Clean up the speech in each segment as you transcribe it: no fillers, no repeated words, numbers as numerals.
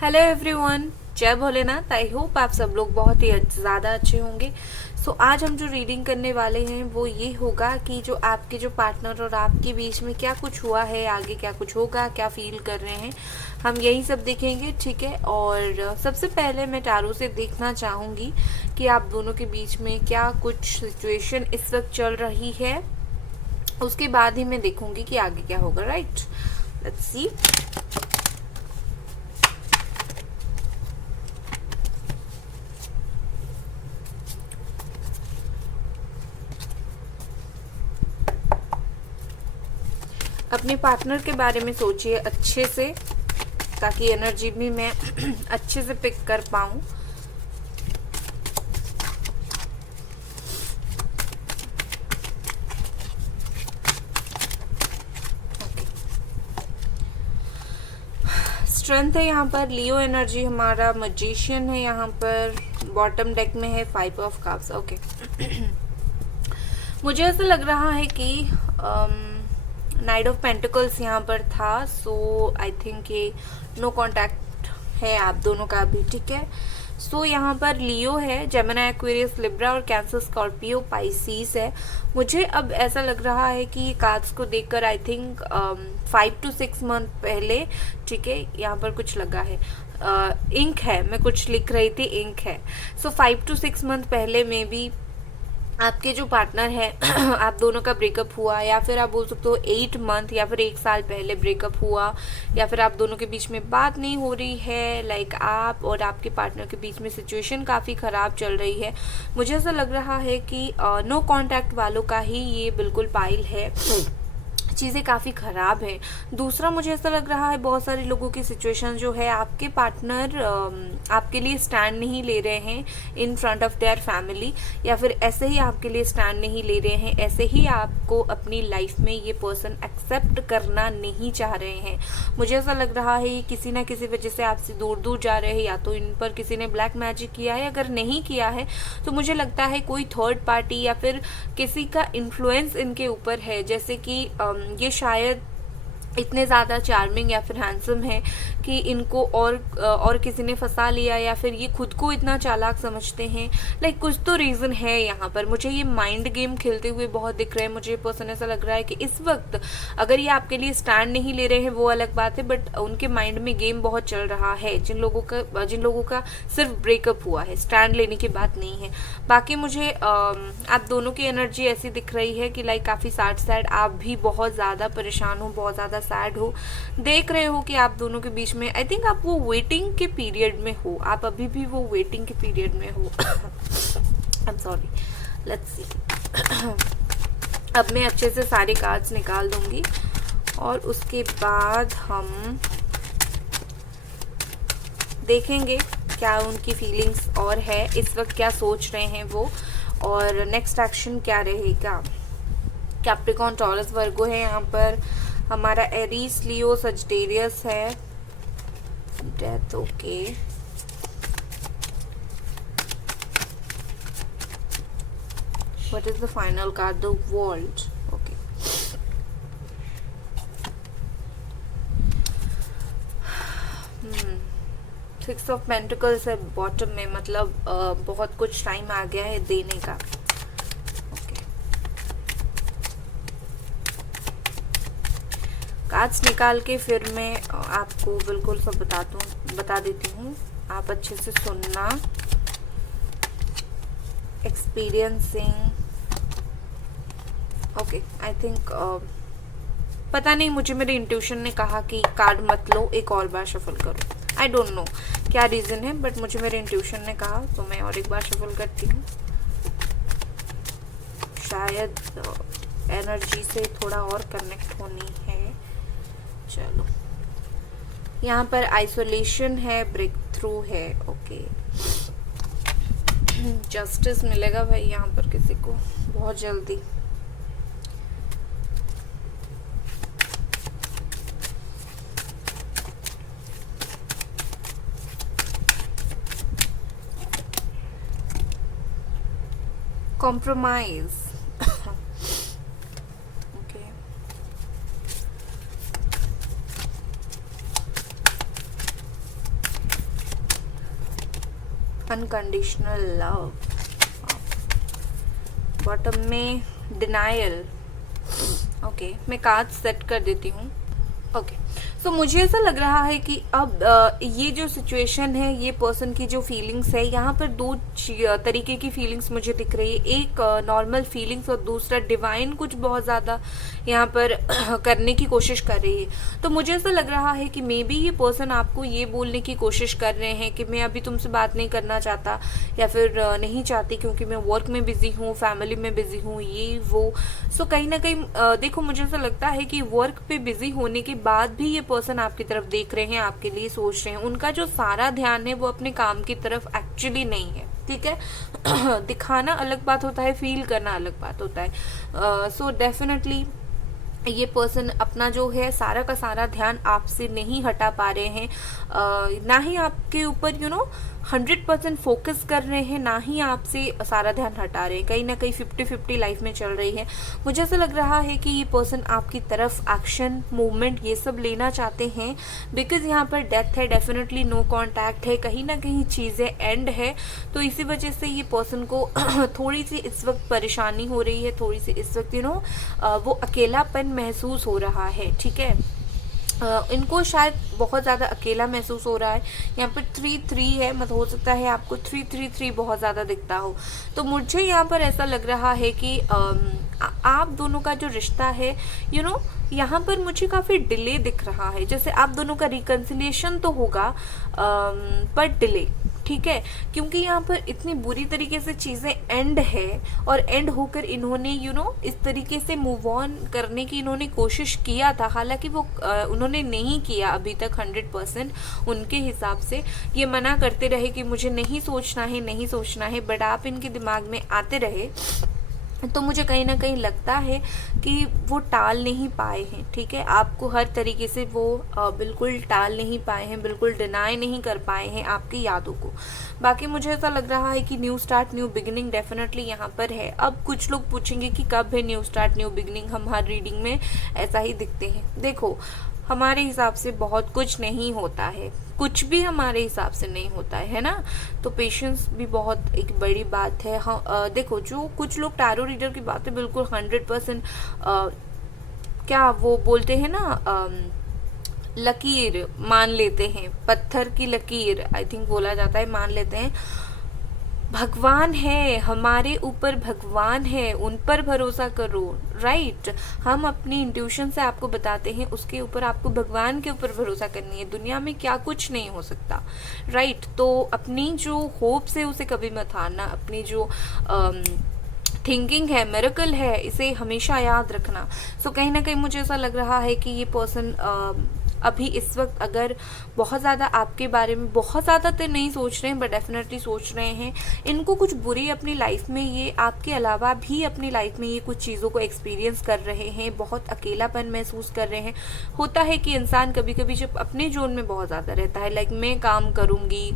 Hello everyone, जय Bholenath. I hope आप सब लोग बहुत ही ज़्यादा अच्छे होंगे। आज हम जो रीडिंग करने वाले हैं वो ये होगा कि जो आपके जो पार्टनर और आपके बीच में क्या कुछ हुआ है, आगे क्या कुछ होगा, क्या फील कर रहे हैं, हम यही सब देखेंगे। ठीक है। और सबसे पहले मैं टारो से देखना चाहूँगी कि आप दोनों के बीच में क्या कुछ सिचुएशन इस वक्त चल रही है। उसके बाद ही मैं देखूँगी कि आगे क्या होगा। Right, let's see. अपने पार्टनर के बारे में सोचिए अच्छे से, ताकि एनर्जी भी मैं अच्छे से पिक कर पाऊँ। स्ट्रेंथ है यहाँ पर, लियो एनर्जी हमारा, मैजिशियन है यहाँ पर, बॉटम डेक में है 5 ऑफ कप्स। ओके। मुझे ऐसा लग रहा है कि नाइट ऑफ पेंटिकल्स यहाँ पर था। सो आई थिंक ये नो कांटेक्ट है आप दोनों का भी। ठीक है। यहाँ पर लियो है, जेमिनी, एक्वेरियस, लिब्रा और कैंसर, स्कॉर्पियो, पाइसीस है। मुझे अब ऐसा लग रहा है कि ये कार्ड्स को देखकर आई थिंक 5 to 6 मंथ पहले, ठीक है, यहाँ पर कुछ लगा है, इंक है, मैं कुछ लिख रही थी, इंक है। 5 to 6 मंथ पहले में भी आपके जो पार्टनर है आप दोनों का ब्रेकअप हुआ, या फिर आप बोल सकते हो 8 मंथ या फिर 1 साल पहले ब्रेकअप हुआ, या फिर आप दोनों के बीच में बात नहीं हो रही है। लाइक आप और आपके पार्टनर के बीच में सिचुएशन काफ़ी ख़राब चल रही है। मुझे ऐसा लग रहा है कि नो कांटेक्ट वालों का ही ये बिल्कुल पाइल है, चीज़ें काफ़ी ख़राब हैं। दूसरा, मुझे ऐसा लग रहा है बहुत सारे लोगों की सिचुएशन जो है, आपके पार्टनर आपके लिए स्टैंड नहीं ले रहे हैं in front of their family, या फिर ऐसे ही आपके लिए स्टैंड नहीं ले रहे हैं, ऐसे ही आपको अपनी लाइफ में ये पर्सन एक्सेप्ट करना नहीं चाह रहे हैं। मुझे ऐसा लग रहा है ये किसी ना किसी वजह से आपसे दूर दूर जा रहे हैं, या तो इन पर किसी ने ब्लैक मैजिक किया है। अगर नहीं किया है तो मुझे लगता है कोई थर्ड पार्टी या फिर किसी का इन्फ्लुएंस इनके ऊपर है, जैसे कि ये शायद इतने ज़्यादा चार्मिंग या फिर हैंडसम है कि इनको और किसी ने फंसा लिया, या फिर ये खुद को इतना चालाक समझते हैं। लाइक कुछ तो रीज़न है यहाँ पर। मुझे ये माइंड गेम खेलते हुए बहुत दिख रहे हैं। मुझे पर्सन ऐसा लग रहा है कि इस वक्त अगर ये आपके लिए स्टैंड नहीं ले रहे हैं वो अलग बात है, बट उनके माइंड में गेम बहुत चल रहा है। जिन लोगों का सिर्फ ब्रेकअप हुआ है, स्टैंड लेने की बात नहीं है। बाकी मुझे आप दोनों की एनर्जी ऐसी दिख रही है कि लाइक काफ़ी सैड आप भी बहुत ज़्यादा परेशान हो, बहुत ज़्यादा सैड हो। देख रहे हो कि आप दोनों के बीच में आई थिंक आप वो वेटिंग के पीरियड में हो, आप अभी भी वो वेटिंग के पीरियड में हो। I am sorry, let's see. अब मैं अच्छे से सारे कार्ड्स निकाल दूंगी और उसके बाद हम देखेंगे क्या उनकी फीलिंग्स और है इस वक्त, क्या सोच रहे हैं वो, और नेक्स्ट एक्शन क्या रहेगा। कैप्रिकॉर्न, टॉरस, वर्गो है यहाँ पर। हमारा एरीज, लियो, सजिटेरियस है। Death, okay. What is the final card? The world, okay. Six of pentacles है बॉटम में, मतलब बहुत कुछ टाइम आ गया है देने का। कार्ड्स निकाल के फिर मैं आपको बिल्कुल सब बता देती हूँ। आप अच्छे से सुनना। Experiencing, okay. आई थिंक पता नहीं, मुझे मेरे इंट्यूशन ने कहा कि कार्ड मत लो, एक और बार शफल करो। आई डोंट नो क्या रीज़न है, बट मुझे मेरे इंट्यूशन ने कहा, तो मैं और एक बार शफल करती हूँ। शायद एनर्जी से थोड़ा और कनेक्ट होनी है। चलो, यहाँ पर आइसोलेशन है, ब्रेक थ्रू है, ओके। जस्टिस मिलेगा भाई यहाँ पर किसी को बहुत जल्दी। कॉम्प्रोमाइज, अनकंडीशनल लव, बॉटम में डिनायल। ओके, मैं कार्ड सेट कर देती हूँ। ओके, सो मुझे ऐसा लग रहा है कि अब ये जो सिचुएशन है, ये पर्सन की जो फीलिंग्स है, यहाँ पर दो तरीके की फीलिंग्स मुझे दिख रही है। एक नॉर्मल फीलिंग्स और दूसरा डिवाइन कुछ बहुत ज़्यादा यहाँ पर करने की कोशिश कर रही है। तो मुझे ऐसा लग रहा है कि मे बी ये पर्सन आपको ये बोलने की कोशिश कर रहे हैं कि मैं अभी तुमसे बात नहीं करना चाहता, या फिर नहीं चाहती क्योंकि मैं वर्क में बिजी हूँ, फैमिली में बिजी हूँ, ये वो। सो कहीं ना कहीं देखो, मुझे ऐसा लगता है कि वर्क पे बिजी होने के बाद भी ये पर्सन आपकी तरफ देख रहे हैं, आपके लिए सोच रहे हैं। उनका जो सारा ध्यान है वो अपने काम की तरफ एक्चुअली नहीं है, ठीक है। दिखाना अलग बात होता है, फील करना अलग बात होता है। सो डेफिनेटली ये पर्सन अपना जो है सारा का सारा ध्यान आपसे नहीं हटा पा रहे हैं, ना ही आपके ऊपर 100% फोकस कर रहे हैं, ना ही आपसे सारा ध्यान हटा रहे हैं। कहीं ना कहीं 50-50 लाइफ में चल रही है। मुझे ऐसा लग रहा है कि ये पर्सन आपकी तरफ एक्शन, मूवमेंट ये सब लेना चाहते हैं, बिकॉज यहाँ पर डेथ है, डेफिनेटली नो कॉन्टैक्ट है, कहीं ना कहीं चीज़ें एंड है। तो इसी वजह से ये पर्सन को थोड़ी सी इस वक्त परेशानी हो रही है, थोड़ी सी इस वक्त वो अकेलापन महसूस हो रहा है, ठीक है। इनको शायद बहुत ज़्यादा अकेला महसूस हो रहा है। यहाँ पर 3-3 है, मतलब हो सकता है आपको 3-3-3 बहुत ज़्यादा दिखता हो। तो मुझे यहाँ पर ऐसा लग रहा है कि आप दोनों का जो रिश्ता है, यहाँ पर मुझे काफ़ी डिले दिख रहा है। जैसे आप दोनों का रिकन्सिलिएशन तो होगा, पर डिले, ठीक है। क्योंकि यहाँ पर इतनी बुरी तरीके से चीज़ें एंड है, और एंड होकर इन्होंने इस तरीके से मूव ऑन करने की इन्होंने कोशिश किया था। हालांकि वो उन्होंने नहीं किया अभी तक 100%। उनके हिसाब से ये मना करते रहे कि मुझे नहीं सोचना है, नहीं सोचना है, बट आप इनके दिमाग में आते रहे। तो मुझे कहीं ना कहीं लगता है कि वो टाल नहीं पाए हैं, ठीक है। आपको हर तरीके से वो बिल्कुल टाल नहीं पाए हैं, बिल्कुल डिनाई नहीं कर पाए हैं आपकी यादों को। बाकी मुझे ऐसा लग रहा है कि new start, new beginning definitely यहाँ पर है। अब कुछ लोग पूछेंगे कि कब है न्यू स्टार्ट, न्यू बिगिनिंग। हम हर रीडिंग में ऐसा ही दिखते हैं। देखो, हमारे हिसाब से बहुत कुछ नहीं होता है, कुछ भी हमारे हिसाब से नहीं होता है ना। तो पेशेंस भी बहुत एक बड़ी बात है। हाँ, देखो, जो कुछ लोग टैरो रीडर की बातें बिल्कुल 100% क्या वो बोलते हैं ना, लकीर मान लेते हैं, पत्थर की लकीर आई थिंक बोला जाता है, मान लेते हैं। भगवान है हमारे ऊपर, भगवान है, उन पर भरोसा करो, राइट। हम अपनी इंट्यूशन से आपको बताते हैं, उसके ऊपर आपको भगवान के ऊपर भरोसा करनी है। दुनिया में क्या कुछ नहीं हो सकता, राइट। तो अपनी जो होप्स है उसे कभी मत हारना। अपनी जो थिंकिंग है, मिरेकल है, इसे हमेशा याद रखना। सो कहीं ना कहीं मुझे ऐसा लग रहा है कि ये पर्सन अभी इस वक्त अगर बहुत ज़्यादा आपके बारे में, बहुत ज़्यादा तो नहीं सोच रहे हैं बट डेफिनेटली सोच रहे हैं। इनको कुछ बुरी अपनी लाइफ में, ये आपके अलावा भी अपनी लाइफ में ये कुछ चीज़ों को एक्सपीरियंस कर रहे हैं, बहुत अकेलापन महसूस कर रहे हैं। होता है कि इंसान कभी कभी जब अपने जोन में बहुत ज़्यादा रहता है, लाइक मैं काम करूँगी,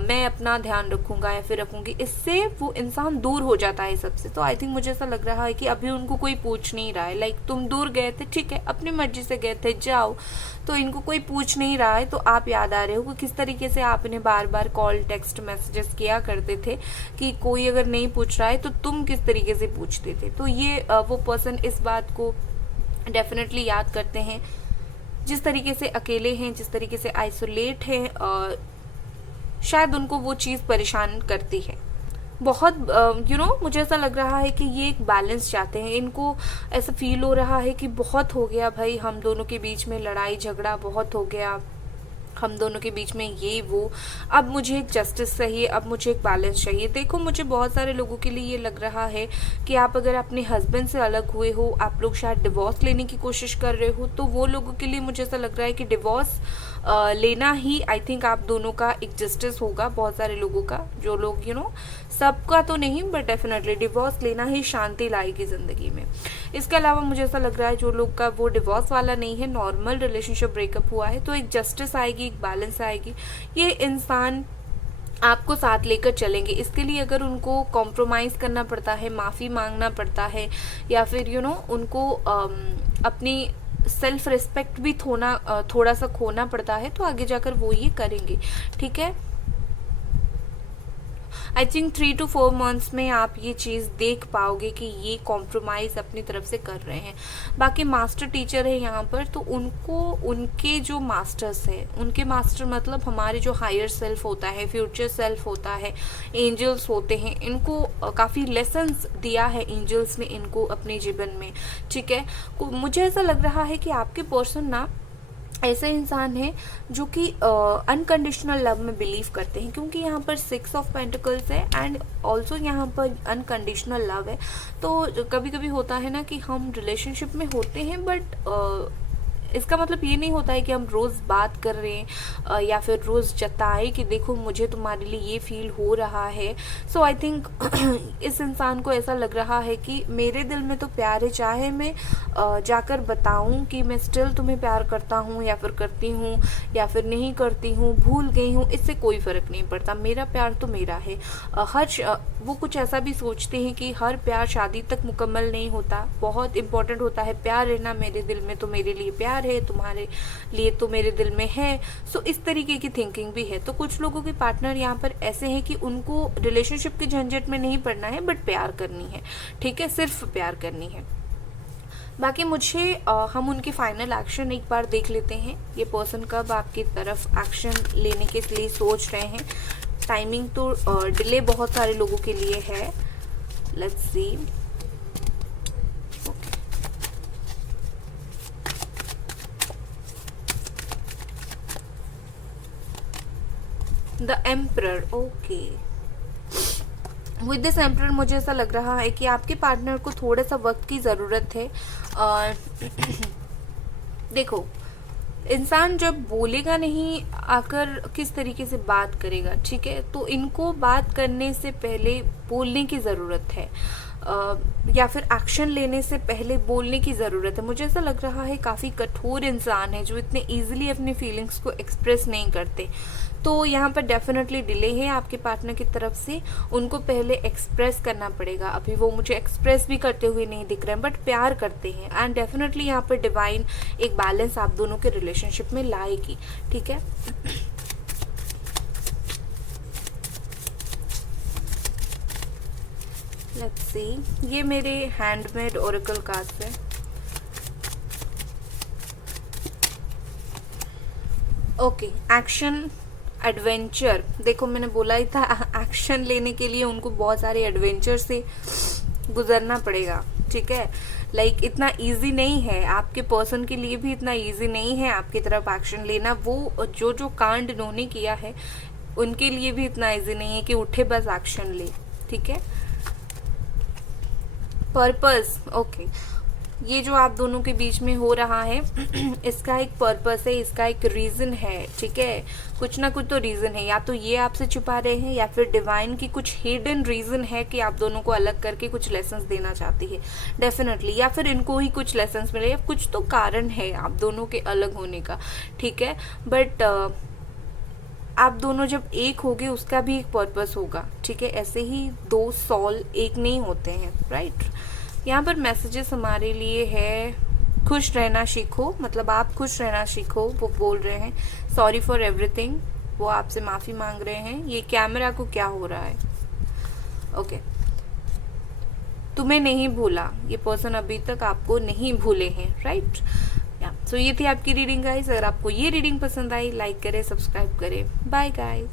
मैं अपना ध्यान रखूँगा या फिर रखूँगी, इससे वो इंसान दूर हो जाता है सबसे। तो आई थिंक मुझे ऐसा लग रहा है कि अभी उनको कोई पूछ नहीं रहा है। लाइक तुम दूर गए थे, ठीक है, अपनी मर्जी से गए थे, जाओ, तो इनको कोई पूछ नहीं रहा है। तो आप याद आ रहे हो कि किस तरीके से आप इन्हें बार बार कॉल, टेक्स्ट मैसेजेस किया करते थे कि कोई अगर नहीं पूछ रहा है तो तुम किस तरीके से पूछते थे। तो ये वो पर्सन इस बात को डेफिनेटली याद करते हैं। जिस तरीके से अकेले हैं, जिस तरीके से आइसोलेट हैं, शायद उनको वो चीज़ परेशान करती है बहुत। मुझे ऐसा लग रहा है कि ये एक बैलेंस चाहते हैं। इनको ऐसा फील हो रहा है कि बहुत हो गया भाई, हम दोनों के बीच में लड़ाई झगड़ा बहुत हो गया, हम दोनों के बीच में ये वो, अब मुझे एक जस्टिस चाहिए, अब मुझे एक बैलेंस चाहिए। देखो, मुझे बहुत सारे लोगों के लिए ये लग रहा है कि आप अगर अपने हस्बैंड से अलग हुए हो, आप लोग शायद डिवोर्स लेने की कोशिश कर रहे हो, तो वो लोगों के लिए मुझे ऐसा लग रहा है कि डिवोर्स लेना ही आई थिंक आप दोनों का एक जस्टिस होगा। बहुत सारे लोगों का, जो लोग सबका तो नहीं बट डेफिनेटली डिवोर्स लेना ही शांति लाएगी ज़िंदगी में। इसके अलावा मुझे ऐसा लग रहा है जो लोग का वो डिवोर्स वाला नहीं है, नॉर्मल रिलेशनशिप ब्रेकअप हुआ है, तो एक जस्टिस आएगी, एक बैलेंस आएगी। ये इंसान आपको साथ लेकर चलेंगे। इसके लिए अगर उनको कॉम्प्रोमाइज़ करना पड़ता है, माफ़ी मांगना पड़ता है, या फिर उनको अपनी सेल्फ रिस्पेक्ट भी थोड़ा सा खोना पड़ता है, तो आगे जाकर वो ये करेंगे, ठीक है। आई थिंक 3 to 4 months में आप ये चीज़ देख पाओगे कि ये कॉम्प्रोमाइज़ अपनी तरफ से कर रहे हैं। बाकी मास्टर टीचर है यहाँ पर, तो उनको उनके जो मास्टर्स है, उनके मास्टर मतलब हमारे जो हायर सेल्फ होता है, फ्यूचर सेल्फ होता है, एंजल्स होते हैं, इनको काफ़ी लेसन्स दिया है एंजल्स ने इनको अपने जीवन में, ठीक है। मुझे ऐसा लग रहा है कि आपके पर्सन ना ऐसे इंसान है जो कि अनकंडीशनल लव में बिलीव करते हैं, क्योंकि यहाँ पर 6 of Pentacles है एंड ऑल्सो यहाँ पर अनकंडीशनल लव है। तो कभी कभी होता है ना कि हम रिलेशनशिप में होते हैं, बट इसका मतलब ये नहीं होता है कि हम रोज़ बात कर रहे हैं या फिर रोज़ जताए कि देखो मुझे तुम्हारे लिए ये फील हो रहा है। सो आई थिंक इस इंसान को ऐसा लग रहा है कि मेरे दिल में तो प्यार है, चाहे मैं जाकर बताऊं कि मैं स्टिल तुम्हें प्यार करता हूं या फिर करती हूं या फिर नहीं करती हूं, भूल गई हूं, इससे कोई फ़र्क नहीं पड़ता, मेरा प्यार तो मेरा है। वो कुछ ऐसा भी सोचते हैं कि हर प्यार शादी तक मुकम्मल नहीं होता, बहुत इंपॉर्टेंट होता है प्यार रहना। मेरे दिल में तो मेरे लिए प्यार है, तुम्हारे लिए तो मेरे दिल में है। सो इस तरीके की थिंकिंग भी है। तो कुछ लोगों के पार्टनर यहाँ पर ऐसे हैं कि उनको रिलेशनशिप के झंझट में नहीं पड़ना है, बट प्यार करनी है, ठीक है, सिर्फ प्यार करनी है। बाकी मुझे हम उनके फाइनल एक्शन एक बार देख लेते हैं। ये पर्सन कब आपकी तरफ एक्शन लेने के लिए सोच रहे हैं। टाइमिंग तो डिले बहुत सारे लोगों के लिए है। Let's see. The emperor, okay. With this emperor मुझे ऐसा लग रहा है कि आपके पार्टनर को थोड़ा सा वक्त की ज़रूरत है। देखो, इंसान जब बोलेगा नहीं आकर किस तरीके से बात करेगा, ठीक है। तो इनको बात करने से पहले बोलने की ज़रूरत है, या फिर एक्शन लेने से पहले बोलने की ज़रूरत है। मुझे ऐसा लग रहा है काफ़ी कठोर इंसान है जो इतने ईजिली अपने फीलिंग्स को एक्सप्रेस नहीं करते। तो यहाँ पर डेफिनेटली डिले है आपके पार्टनर की तरफ से, उनको पहले एक्सप्रेस करना पड़ेगा। अभी वो मुझे एक्सप्रेस भी करते हुए नहीं दिख रहे हैं, बट प्यार करते हैं एंड डेफिनेटली यहाँ पर डिवाइन एक बैलेंस आप दोनों के रिलेशनशिप में लाएगी, ठीक है। लेट्स सी, ये मेरे हैंडमेड ओरेकल कार्ड्स है। Okay, action, adventure. देखो मैंने बोला ही था एक्शन लेने के लिए उनको बहुत सारे एडवेंचर से गुजरना पड़ेगा, ठीक है। लाइक इतना इजी नहीं है, आपके पर्सन के लिए भी इतना इजी नहीं है आपकी तरफ एक्शन लेना। वो जो कांड इन्होंने किया है उनके लिए भी इतना इजी नहीं है कि उठे बस एक्शन ले, ठीक है। Purpose, okay. ये जो आप दोनों के बीच में हो रहा है इसका एक पर्पस है, इसका एक रीज़न है, ठीक है। कुछ ना कुछ तो रीज़न है, या तो ये आपसे छुपा रहे हैं या फिर डिवाइन की कुछ हिडन रीज़न है कि आप दोनों को अलग करके कुछ लेसन्स देना चाहती है डेफिनेटली, या फिर इनको ही कुछ लेसन्स मिले, या कुछ तो कारण है आप दोनों के अलग होने का, ठीक है। बट आप दोनों जब एक होगे उसका भी एक पर्पस होगा, ठीक है। ऐसे ही दो सॉल एक नहीं होते हैं, राइट। यहाँ पर मैसेजेस हमारे लिए है, खुश रहना सीखो, मतलब आप खुश रहना सीखो। वो बोल रहे हैं सॉरी फॉर एवरीथिंग, वो आपसे माफ़ी मांग रहे हैं। ये कैमरा को क्या हो रहा है, ओके। तुम्हें नहीं भूला, ये पर्सन अभी तक आपको नहीं भूले हैं, राइट। सो ये थी आपकी रीडिंग गाइस। अगर आपको ये रीडिंग पसंद आई, लाइक करें, सब्सक्राइब करें। Bye guys.